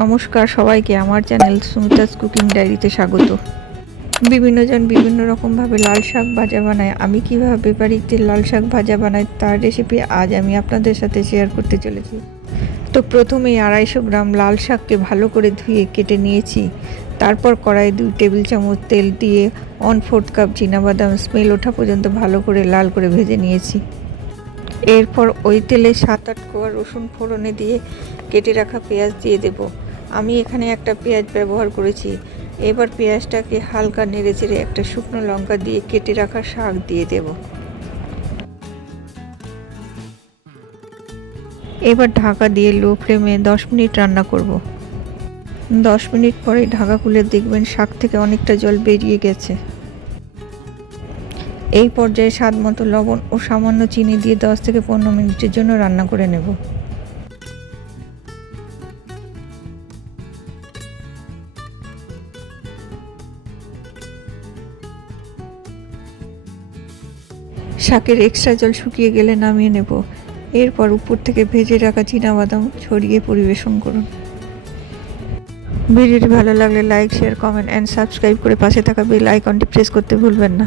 নমস্কার সবাইকে আমার চ্যানেল সুমিতাস কুকিং ডায়েরিতে স্বাগত। বিভিন্নজন বিভিন্ন রকমভাবে লাল শাক ভাজা বানায়। আমি কীভাবে বাড়িতে লাল শাক ভাজা বানাই তার রেসিপি আজ আমি আপনাদের সাথে শেয়ার করতে চলেছি। তো প্রথমেই 250 গ্রাম লাল শাককে ভালো করে ধুয়ে কেটে নিয়েছি। তারপর কড়াইয়ে 2 টেবিল চামচ তেল দিয়ে 1/4 কাপ চীনাবাদাম স্মেল ওঠা পর্যন্ত ভালো করে লাল করে ভেজে নিয়েছি। এরপর ওই তেলে 7-8 কোয়া রসুন ফোড়নে দিয়ে কেটে রাখা পেঁয়াজ দিয়ে দেব। আমি এখানে একটা পেঁয়াজ ব্যবহার করেছি। এবার পেঁয়াজটাকে হালকা নেড়েচেড়ে একটা শুকনো লঙ্কা দিয়ে কেটে রাখা শাক দিয়ে দেব। এবার ঢাকা দিয়ে লো ফ্লেমে 10 মিনিট রান্না করব। 10 মিনিট পরে ঢাকা খুলে দেখবেন শাক থেকে অনেকটা জল বেরিয়ে গেছে। এই পর্যায়ে স্বাদ মতো লবণ ও সামান্য চিনি দিয়ে 10 থেকে 15 মিনিটের জন্য রান্না করে নেব। শাকের এক্সট্রা জল শুকিয়ে গেলে নামিয়ে নেব। এরপর উপর থেকে ভেজে রাখা চীনাবাদাম ছড়িয়ে পরিবেশন করুন। ভিডিওটি ভালো লাগলে like, share, comment and subscribe করে পাশে থাকা বেল আইকনটি প্রেস করতে ভুলবেন না।